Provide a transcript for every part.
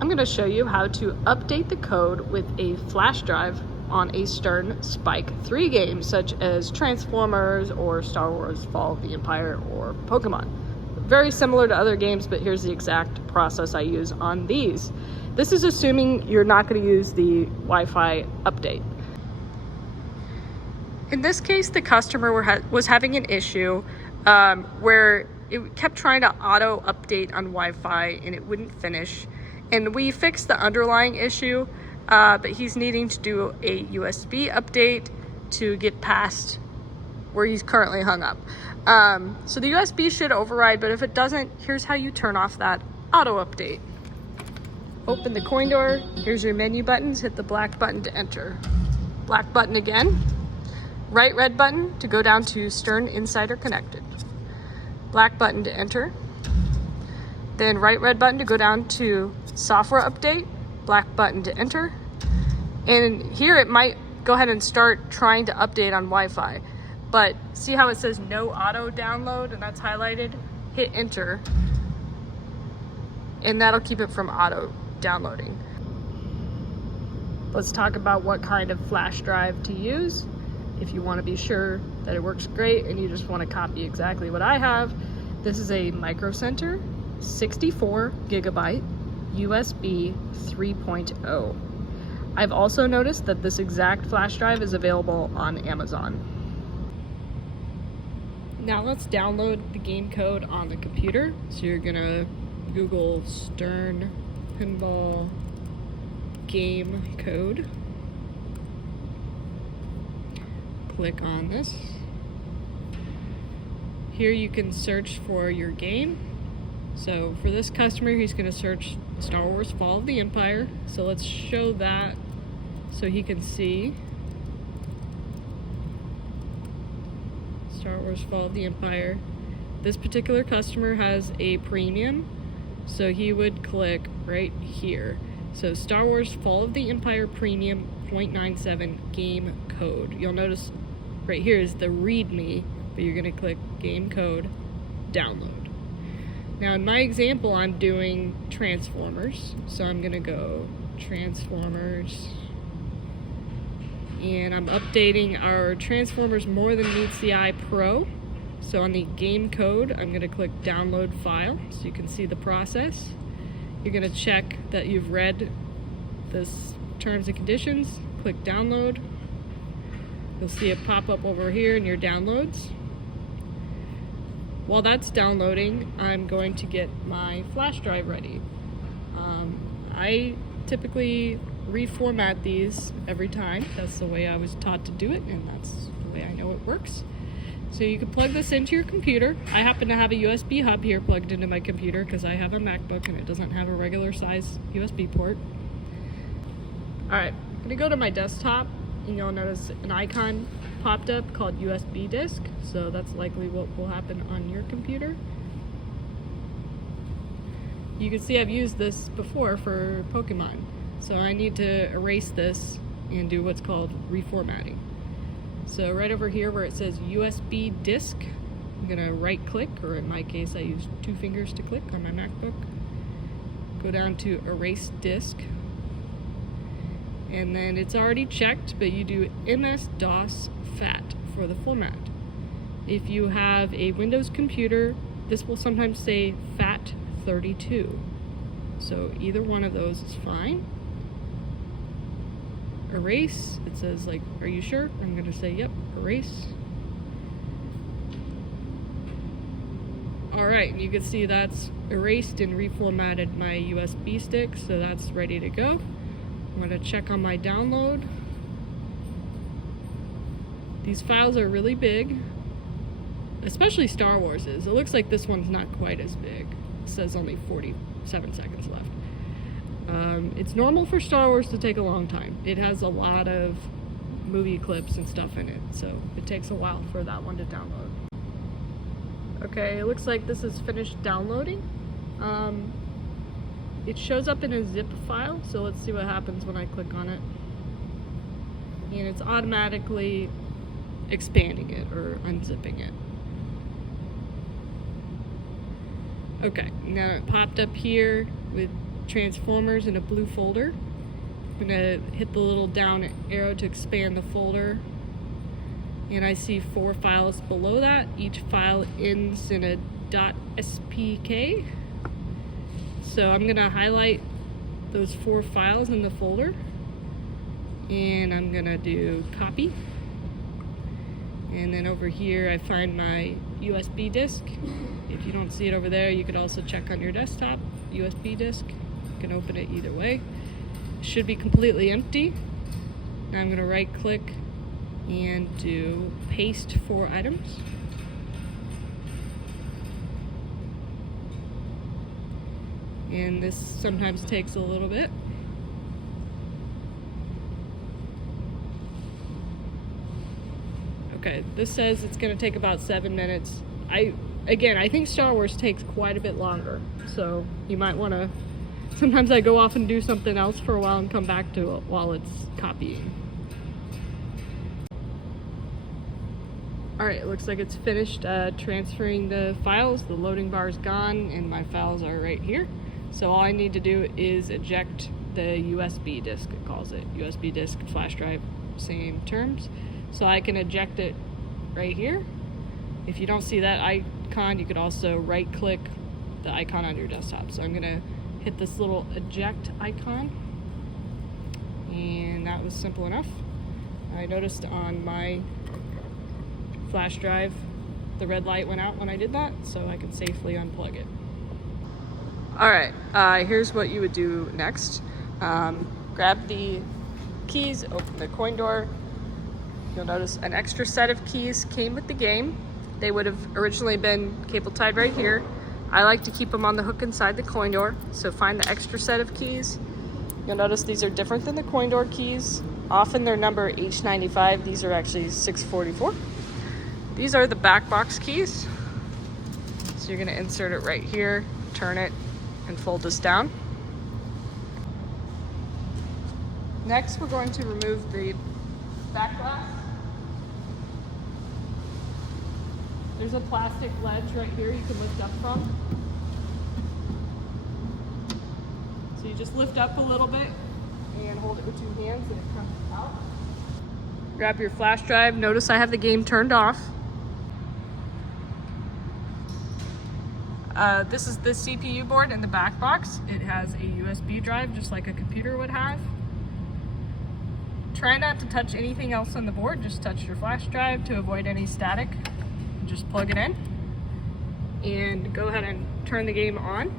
I'm going to show you how to update the code with a flash drive on a Stern Spike 3 game, such as Transformers or Star Wars Fall of the Empire or Pokemon. Very similar to other games, but here's the exact process I use on these. This is assuming you're not going to use the Wi-Fi update. In this case, the customer was having an issue where it kept trying to auto update on Wi-Fi and it wouldn't finish. And we fixed the underlying issue, but he's needing to do a USB update to get past where he's currently hung up. So the USB should override, but if it doesn't, here's how you turn off that auto update. Open the coin door, here's your menu buttons, hit the black button to enter. Black button again, right red button to go down to Stern Insider Connected. Black button to enter, then right red button to go down to software update, black button to enter, and here it might go ahead and start trying to update on Wi-Fi, but see how it says no auto download and that's highlighted? Hit enter and that'll keep it from auto downloading. Let's talk about what kind of flash drive to use. If you want to be sure that it works great and you just want to copy exactly what I have, this is a Micro Center 64 gigabyte USB 3.0. I've also noticed that this exact flash drive is available on Amazon. Now let's download the game code on the computer. So you're gonna Google Stern Pinball game code. Click on this. Here you can search for your game. So for this customer, he's going to search Star Wars Fall of the Empire. So let's show that so he can see. Star Wars Fall of the Empire. This particular customer has a premium, so he would click right here. So Star Wars Fall of the Empire Premium 0.97 game code. You'll notice right here is the README, but you're going to click game code, download. Now in my example, I'm doing Transformers, so I'm going to go Transformers, and I'm updating our Transformers More Than Meets the Eye Pro. So on the game code, I'm going to click download file so you can see the process. You're going to check that you've read this terms and conditions, click download. You'll see it pop up over here in your downloads. While that's downloading, I'm going to get my flash drive ready. I typically reformat these every time. That's the way I was taught to do it, and that's the way I know it works. So you can plug this into your computer. I happen to have a USB hub here plugged into my computer because I have a MacBook and it doesn't have a regular size USB port. Alright, I'm going to go to my desktop and you'll notice an icon popped up called USB disk. So that's likely what will happen on your computer. You can see I've used this before for Pokemon. So I need to erase this and do what's called reformatting. So right over here where it says USB disk, I'm going to right click, or in my case I use 2 fingers to click on my MacBook. Go down to erase disk. And then it's already checked, but you do MS-DOS FAT for the format. If you have a Windows computer, this will sometimes say FAT32. So either one of those is fine. Erase, it says like, are you sure? I'm going to say yep, erase. Alright, you can see that's erased and reformatted my USB stick, so that's ready to go. I'm going to check on my download. These files are really big, especially Star Wars is. It looks like this one's not quite as big. It says only 47 seconds left. It's normal for Star Wars to take a long time. It has a lot of movie clips and stuff in it, so it takes a while for that one to download. Okay, it looks like this is finished downloading. It shows up in a zip file, so let's see what happens when I click on it. And it's automatically expanding it or unzipping it. Okay, now it popped up here with Transformers in a blue folder. I'm gonna hit the little down arrow to expand the folder. And I see 4 files below that. Each file ends in a .spk. So I'm gonna highlight those 4 files in the folder. And I'm gonna do copy. And then over here I find my USB disk. If you don't see it over there, you could also check on your desktop, USB disk. You can open it either way. It should be completely empty. Now I'm gonna right click and do paste 4 items. And this sometimes takes a little bit. Okay, this says it's gonna take about 7 minutes. I think Star Wars takes quite a bit longer, so you might wanna, sometimes I go off and do something else for a while and come back to it while it's copying. All right, it looks like it's finished transferring the files. The loading bar is gone and my files are right here. So all I need to do is eject the USB disk, it calls it. USB disk, flash drive, same terms. So I can eject it right here. If you don't see that icon, you could also right click the icon on your desktop. So I'm gonna hit this little eject icon, and that was simple enough. I noticed on my flash drive, the red light went out when I did that, so I can safely unplug it. All right, here's what you would do next. Grab the keys, open the coin door. You'll notice an extra set of keys came with the game. They would have originally been cable tied right here. I like to keep them on the hook inside the coin door, so find the extra set of keys. You'll notice these are different than the coin door keys. Often they're number H95, these are actually 644. These are the back box keys. So you're gonna insert it right here, turn it, and fold this down. Next, we're going to remove the back glass. There's a plastic ledge right here you can lift up from. So you just lift up a little bit and hold it with 2 hands and it comes out. Grab your flash drive. Notice I have the game turned off. This is the CPU board in the back box. It has a USB drive just like a computer would have. Try not to touch anything else on the board, just touch your flash drive to avoid any static. Just plug it in and go ahead and turn the game on.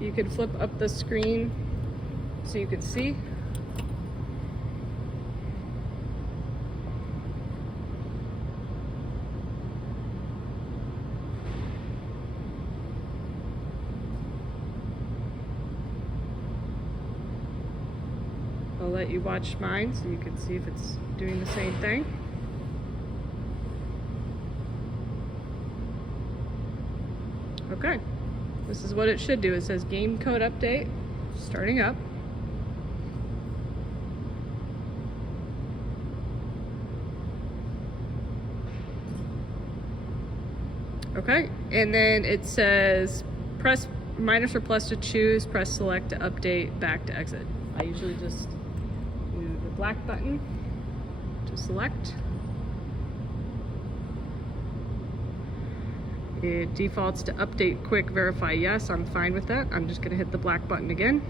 You can flip up the screen so you can see. I'll let you watch mine so you can see if it's doing the same thing. Okay, this is what it should do. It says game code update, starting up. Okay, and then it says press minus or plus to choose, press select to update, back to exit. I usually just do the black button to select. It defaults to update quick, verify yes. I'm fine with that. I'm just gonna hit the black button again.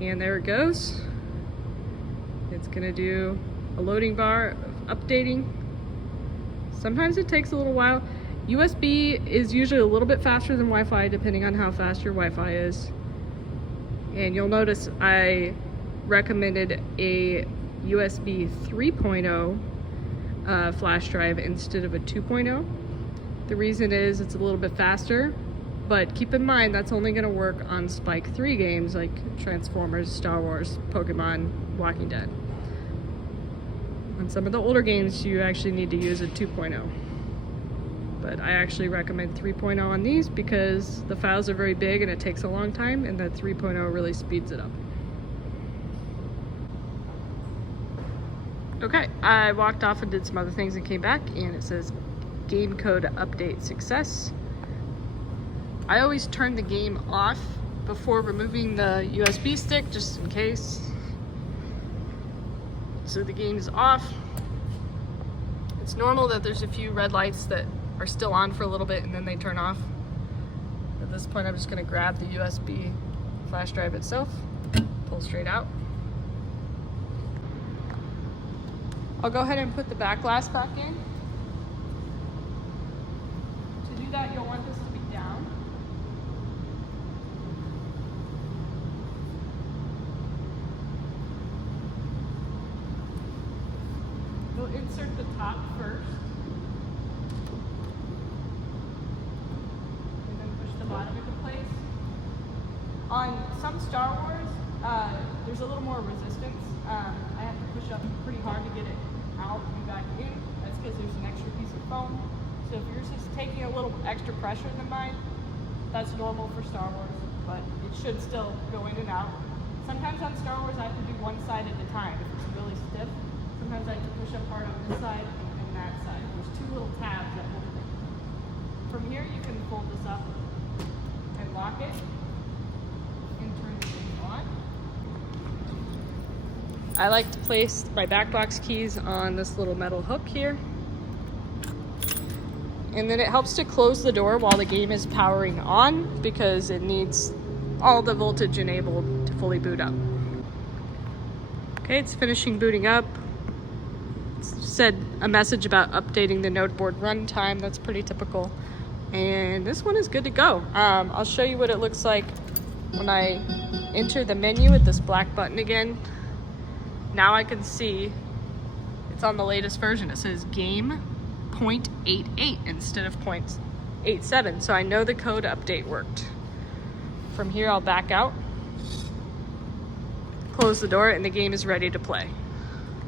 And there it goes. It's gonna do a loading bar of updating. Sometimes it takes a little while. USB is usually a little bit faster than Wi-Fi depending on how fast your Wi-Fi is. And you'll notice I recommended a USB 3.0 flash drive instead of a 2.0. The reason is it's a little bit faster, but keep in mind that's only going to work on Spike 3 games like Transformers, Star Wars, Pokemon, Walking Dead. On some of the older games you actually need to use a 2.0. But I actually recommend 3.0 on these because the files are very big and it takes a long time, and that 3.0 really speeds it up. Okay, I walked off and did some other things and came back, and it says game code update success. I always turn the game off before removing the USB stick, just in case. So the game is off. It's normal that there's a few red lights that are still on for a little bit and then they turn off. At this point, I'm just gonna grab the USB flash drive itself, pull straight out. I'll go ahead and put the back glass back in. To do that, you'll want this to be down. You'll insert the top first. And then push the bottom into place. On some Star Wars, there's a little more resistance. I have to push up pretty hard to get it out and back in. That's because there's an extra piece of foam. So if yours is taking a little extra pressure than mine, that's normal for Star Wars, but it should still go in and out. Sometimes on Star Wars, I have to do one side at a time if it's really stiff. Sometimes I have to push up hard on this side and that side. There's two little tabs that hold it. From here, you can fold this up and lock it and turn the thing on. I like to place my back box keys on this little metal hook here. And then it helps to close the door while the game is powering on because it needs all the voltage enabled to fully boot up. Okay, it's finishing booting up. It said a message about updating the noteboard runtime. That's pretty typical. And this one is good to go. I'll show you what it looks like when I enter the menu with this black button again. Now I can see it's on the latest version. It says game 0.88 instead of 0.87. So I know the code update worked. From here, I'll back out, close the door, and the game is ready to play.